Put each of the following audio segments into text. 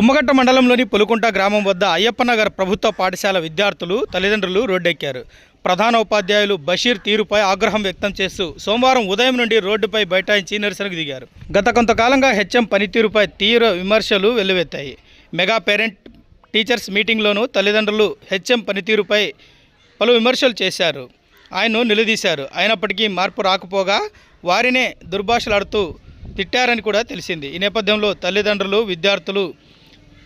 గుమ్మగట్ట మండలంలోని పులుకుంట గ్రామం వద్ద అయ్యప్పనగర్ ప్రభుత్వ పాఠశాల విద్యార్థులు తల్లిదండ్రులు రోడ్డెక్కారు. ప్రధాన ఉపాధ్యాయులు బషీర్ తీరుపై ఆగ్రహం వ్యక్తం చేస్తూ సోమవారం ఉదయం నుండి రోడ్డుపై బైఠాయించి నిరసనకు దిగారు. గత కొంతకాలంగా హెచ్ఎం పనితీరుపై తీవ్ర విమర్శలు వెల్లువెత్తాయి. మెగా పేరెంట్ టీచర్స్ మీటింగ్లోనూ తల్లిదండ్రులు హెచ్ఎం పనితీరుపై పలు విమర్శలు చేశారు. ఆయన్ను నిలదీశారు. అయినప్పటికీ మార్పు రాకపోగా వారినే దుర్భాషలాడుతూ తిట్టారని కూడా తెలిసింది. ఈ నేపథ్యంలో తల్లిదండ్రులు విద్యార్థులు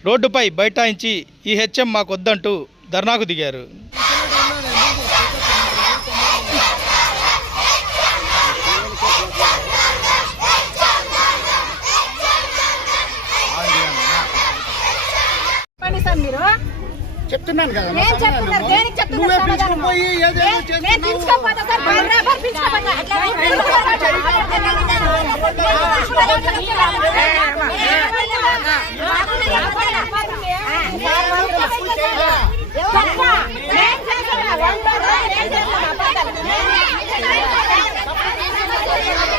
రోడ్డుపై బైఠాయించి ఈ హెచ్ఎం మాకొద్దంటూ ధర్నాకు దిగారు చెప్పండి సార్ మీరు చెప్తున్నాను కదా దేనికి ఏదేదో నేను- నేను పిలుచుకోకపోతే సార్ బరాబర్ పిలుచుకోపోతా. అట్లా చెప్పా. నేను చేశాను. వంటరా, నేను చేశాను. అబద్ధాలు.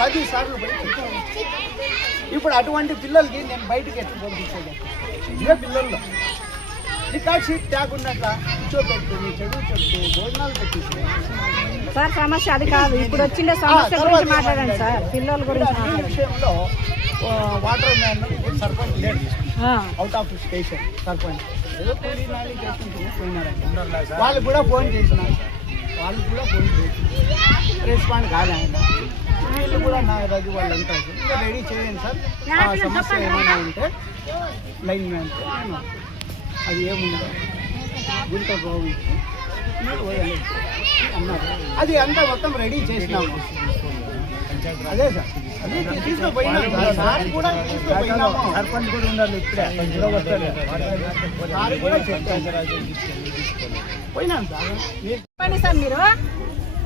పది సార్లు. ఇప్పుడు అటువంటి పిల్లలకి నేను బయటికి ఎట్లా పంపించేది ఇదే పిల్లల్లో. రికార్డ్ షీట్ తేకున్నట్ల కూర్చోబెట్టు నీ చదువు చెప్తూ భోజనాలు పెట్టేసి. సార్ సమస్య అది కాదు. ఇప్పుడు వచ్చిండే సమస్య గురించి మాట్లాడండి సార్. పిల్లల గురించి విషయంలో వాటర్ మ్యాన్ సర్పంచ్ లేడు. Out of station sarpanch. ఏదో వాళ్ళు కూడా ఫోన్ చేసిన వాళ్ళు కూడా చేసిన రెస్పాండ్ కాలే ఆయన వీళ్ళు కూడా నా రాజు వాళ్ళు అంటారు ఇంకా రెడీ చేయండి సార్ ఆ సమస్య ఏమైనా ఉంటే లైన్ మ్యాన్ అది ఏముందో గుంట బాగు ఇచ్చి మీరు వదలండి అన్నారు అది అంతా మొత్తం రెడీ చేసినాము అదే సార్ సర్పంచ్ కూడా ఉండాలి ఇప్పుడే సార్ సార్ మీరు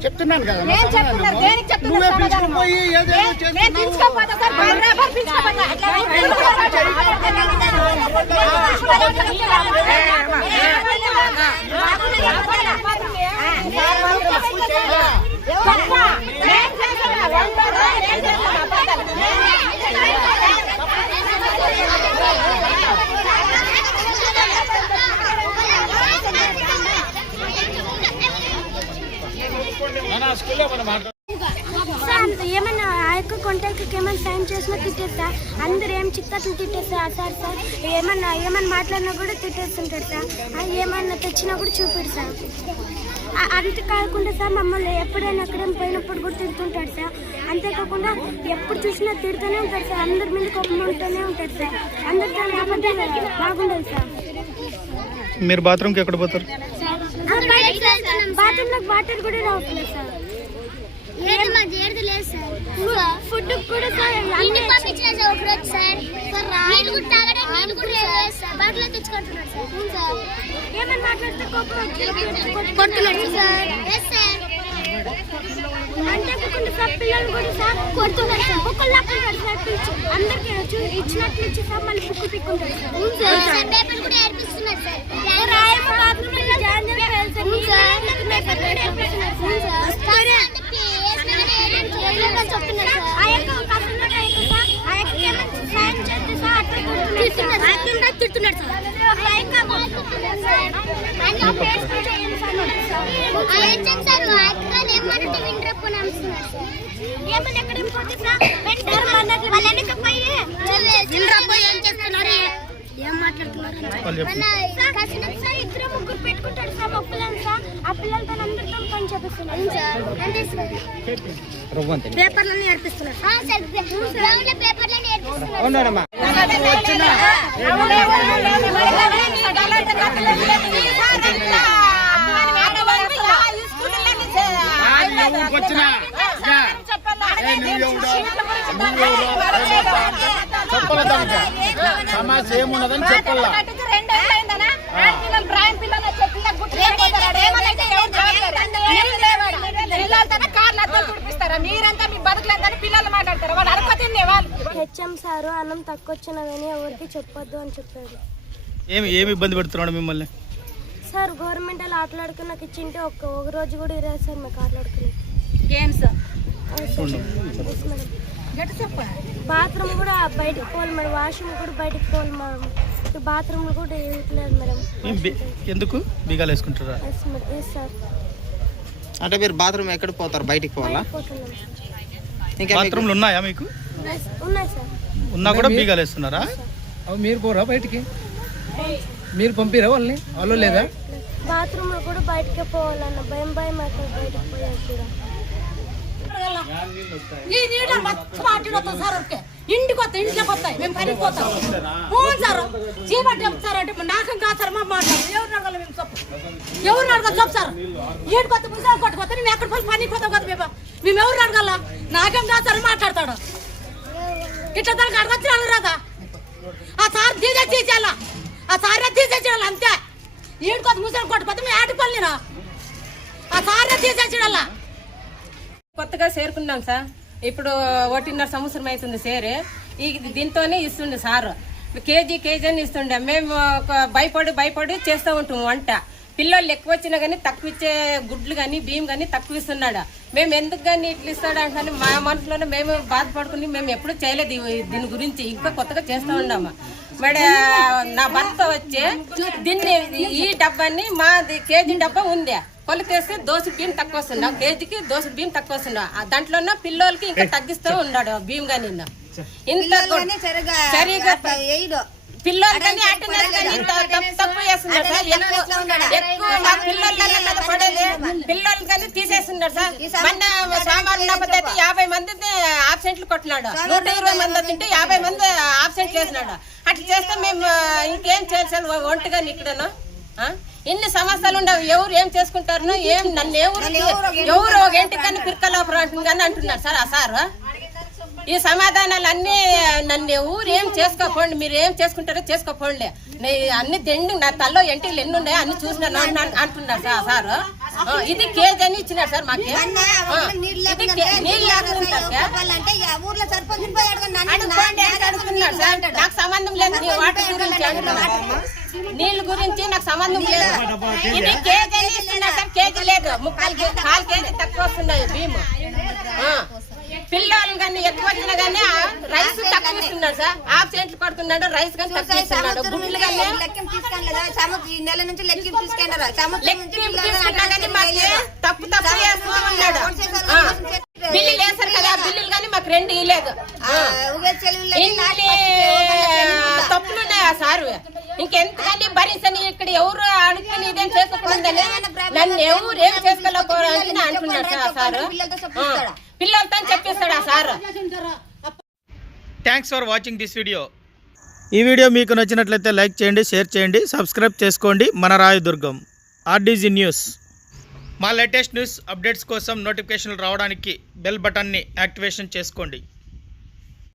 చెప్తున్నాను కదా నేను చెప్తున్నారు దేనికి చెప్తున్నారు నువ్వే సమాధానము? పిలుచుకుపోయి ఏదేదో నేను- నేను పిలుచుకోకపోతే సార్ బరాబర్ పిలుచుకోపోతా. అట్లా చెప్పా. నేను చేశాను. వంటరా, నేను చేశాను. అబద్ధాలు. సార్ ఏమన్నా కొంటకి ఏమైనా సైన్ చేసినా తిట్టేస్తా. అందరు ఏం చిత్తట్లు తిట్టేస్తా సార్ సార్ ఏమన్నా ఏమన్నా మాట్లాడినా కూడా తిట్టేస్తుంటారు సార్. ఏమన్నా తెచ్చినా కూడా చూపిడు సార్. అంతే కాకుండా సార్ మమ్మల్ని ఎప్పుడైనా ఎక్కడైనా పోయినప్పుడు కూడా తిడుతుంటాడు సార్. అంతేకాకుండా ఎప్పుడు చూసినా తిడుతూనే ఉంటాడు సార్. అందరి మీద కోపం ఉంటూనే ఉంటాడు సార్. అందరితో బాగుండదు సార్. మీరు బాత్రూమ్కి ఎక్కడ పోతారు? బాత్రూంలోకి వాటర్ కూడా రావట్లేదు సార్ ఏది మాకు ఏది లేదు సార్ ఫుడ్ కూడా సార్ అన్ని పంపించిన సార్ ఒక రోజు సార్ నీళ్ళు కూడా తాగడానికి నీళ్ళు కూడా లేదు సార్. బాటిల్ తెచ్చుకుంటున్నారు సార్. సార్. ఏమని మాట్లాడితే కోపం కొడుతున్నారు సార్. సార్. అంతేకాకుండా సార్ పిల్లలు కూడా సార్ కొడుతున్నారు సార్. బుక్కులు లాక్కుంటారు సార్ పిలిచి అందరికి ఇచ్చినట్లు ఇచ్చి సార్ మళ్ళీ బుక్ పిక్కుంటారు సార్. పేపర్ ఏర్పిస్తున్నారు సార్. రాయమ సార్ పేపర్ కూడా ఏర్పిస్తున్నారు సార్. ఆ యొక్క కస్టమర్ అయితే సార్. సార్. పేర్స్ కూడా చేయండి సార్. సార్. యాక్చువల్ ఏమంటే సార్ ఏమని ఎక్కడ పోతే సార్ వాళ్ళ వెనక పోయి విండ్రప్పు ఏం చేస్తున్నారు ఏం మాట్లాడుతున్నారు వాళ్ళు చెప్పు. మన కసినం సార్ ఇద్దరు ముగ్గురు పెట్టుకుంటారు సార్ మా పిల్లలు సార్ ఆ పిల్లలతో అందరితో పని చేపిస్తున్నారు సార్ అంటే సార్ నేర్పిస్తున్నారు సార్ నేర్పిస్తున్నారు చెప్పాలి దానికి? సమస్య ఏమున్నదని చెప్పాలా? మీరంతా మీ బతుకులేదని పిల్లలు మాట్లాడతారు? వాళ్ళు అనుకోతింది వాళ్ళు. హెచ్ఎం సారు అన్నం తక్కువ వచ్చినవని ఎవరికి చెప్పొద్దు అని చెప్పాడు. ఏమి ఏమి ఇబ్బంది పెడుతున్నాడు మిమ్మల్ని? సార్ గవర్నమెంట్ వాళ్ళు ఆటలాడుకున్నాక ఇచ్చింటే ఒక్క ఒక రోజు కూడా ఇరవై సార్ మాకు ఆటలాడుకున్నాక గేమ్స్. బాత్రూమ్ కూడా బయటకు పోవాలి మేడం. వాష్రూమ్ కూడా బయటకు పోవాలి మేడం. బాత్రూమ్ కూడా వేయట్లేదు మేడం. ఎందుకు? బీగాలు వేసుకుంటారా? Yes madam. ఎస్ సార్ అంటే మీరు బాత్రూమ్ ఎక్కడ పోతారు? బయటికి పోవాలా? బాత్రూమ్లు ఉన్నాయా మీకు? ఉన్నాయి సార్ ఉన్నా కూడా బీగాలు వేస్తున్నారా? అవి మీరు పోరా బయటికి? మీరు పంపిరా వాళ్ళని? వాళ్ళు లేదా? బాత్రూమ్ కూడా బయటకే పోవాలన్న భయం భయం అవుతుంది బయటకు పోయాక ఈ నీళ్ళు మొత్తం మాట్లాడుతాం సార్ ఊరికే. ఇంటికి వస్తాయి ఇంట్లోకి వస్తాయి. మేము పనికి పోతాం. అవును సార్. చీమటి చెప్తారు అంటే నాకం కాదు సార్ మా మాట్లాడు ఎవరు అడగాలి మేము చెప్పు. ఎవరు అడగాలి చెప్పు సార్. ఏడు కొత్త ముసలి కొట్టుకొస్తా మేము ఎక్కడ పోయి పనికి పోతాం కదా మేము. మేము ఎవరు అడగాల నాకేం కాదు సార్ మాట్లాడతాడు. ఇట్లా దానికి అడగచ్చు రాదా ఆ సార్ తీసే తీసేయాల ఆ సారే తీసేసేయాలి అంతే? ఏడు కొత్త ముసలి కొట్టుకొస్తా మేము ఆటి పనిరా ఆ సారే తీసేసేయాలా కొత్తగా చేరుకున్నాం సార్. ఇప్పుడు ఒకటిన్నర సంవత్సరం అవుతుంది సేరే. ఈ దీంతోనే ఇస్తుండే సార్. కేజీ కేజీ అని ఇస్తుండే. మేము ఒక భయపడి భయపడి చేస్తూ ఉంటాం వంట. పిల్లలు ఎక్కువ వచ్చినా కానీ తక్కువ ఇచ్చే గుడ్లు కానీ బియ్యం కానీ తక్కువ ఇస్తున్నాడు. మేము ఎందుకు కానీ ఇట్లా ఇస్తాడు అంటే మా మనసులోనే మేము బాధపడుకుని మేము ఎప్పుడూ చేయలేదు దీని గురించి. ఇంకా కొత్తగా చేస్తూ ఉన్నాము మరి నా భర్త వచ్చి దీన్ని ఈ డబ్బాని మా కేజీ డబ్బా ఉంది. కొలితేస్తే దోసు బియ్యం తక్కువ వస్తుండ కేజీకి దోసు బియ్యం తక్కువ వస్తుండ ఆ దాంట్లోనే పిల్లోలకి ఇంకా తగ్గిస్తూ ఉన్నాడు బియ్యం కానీ ఇంత సరిగా పిల్లలు కానీ తప్పు చేస్తున్నారు సార్. ఎక్కువ ఎక్కువ మా పిల్లల మీద పడేది. పిల్లలు కానీ తీసేస్తున్నారు సార్. యాభై మంది ఆబ్సెంట్లు కొట్టినాడు. నూట ఇరవై మంది వచ్చింటే యాభై మంది ఆబ్సెంట్లు వేసినాడు అట్లా చేస్తే మేము ఇంకేం చేయాలి సార్? ఆ? ఇన్ని సమస్యలు ఉండవు. ఎవరు ఏం చేసుకుంటారు ఏం నన్ను ఎవరు ఎవరు ఒక ఇంటికి కానీ పిరకలోపరం కానీ అంటున్నారు. సార్ ఆ సార్? ఈ సమాధానాలు అన్ని నన్ను ఊరు ఏం చేసుకోపోండి మీరు ఏం చేసుకుంటారో చేసుకోపోండి అన్ని దిండి నా తల్లో ఎంటికలు ఎన్ని ఉన్నాయో అన్ని చూసినాను అన్న- అంటున్నారు. Sir sir? ఇది కేజీ అని ఇచ్చినారు సార్ మాకు. నాకు సంబంధం లేదు. వాటర్ గురించి నీళ్ళ గురించి నాకు సంబంధం లేదు. ఇది కేజీ అని ఇస్తున్నారు సార్ కేజీ లేదు. ముక్కాలు కేజీ కాలు కేజీ తక్కువ వస్తున్నాయి భీము. పిల్లలు కానీ ఎక్కువ వచ్చినా కానీ ఆ రైస్ తక్కువ ఇస్తున్నాడు సార్. హాఫ్ సెంట్లు కొడుతున్నాడు రైస్ కానీ తక్కువ ఇస్తున్నాడు. గుడ్లు కానీ నెల నుంచి లెక్కింపు తీసుకెళ్ళరా? లెక్కింపు తప్పు తప్పు చేస్తూ ఉన్నాడు. ఆ. బిల్లులు వేశారు కదా బిల్లులు కానీ మాకు రెండు ఇవ్వలేదు ఆ. ఇన్ని తప్పులు ఉన్నాయి ఆ సారు? ఇంకెంతకని భరించని ఇక్కడ ఎవరు అడుగుని ఇదేం చేసుకోకూడదని నన్ను ఎవరు ఏం చేసుకోలేకపోవాలని అంటున్నాడు సార్. పిల్లలతో చెప్పిస్తాడు sir? Thanks for watching this video ఈ వీడియో మీకు నచ్చినట్లయితే లైక్ చేయండి షేర్ చేయండి సబ్స్క్రైబ్ చేసుకోండి. మన రాయదుర్గం ఆర్డీజీ న్యూస్ మా లేటెస్ట్ న్యూస్ అప్డేట్స్ కోసం నోటిఫికేషన్లు రావడానికి బెల్ బటన్ని యాక్టివేషన్ చేసుకోండి.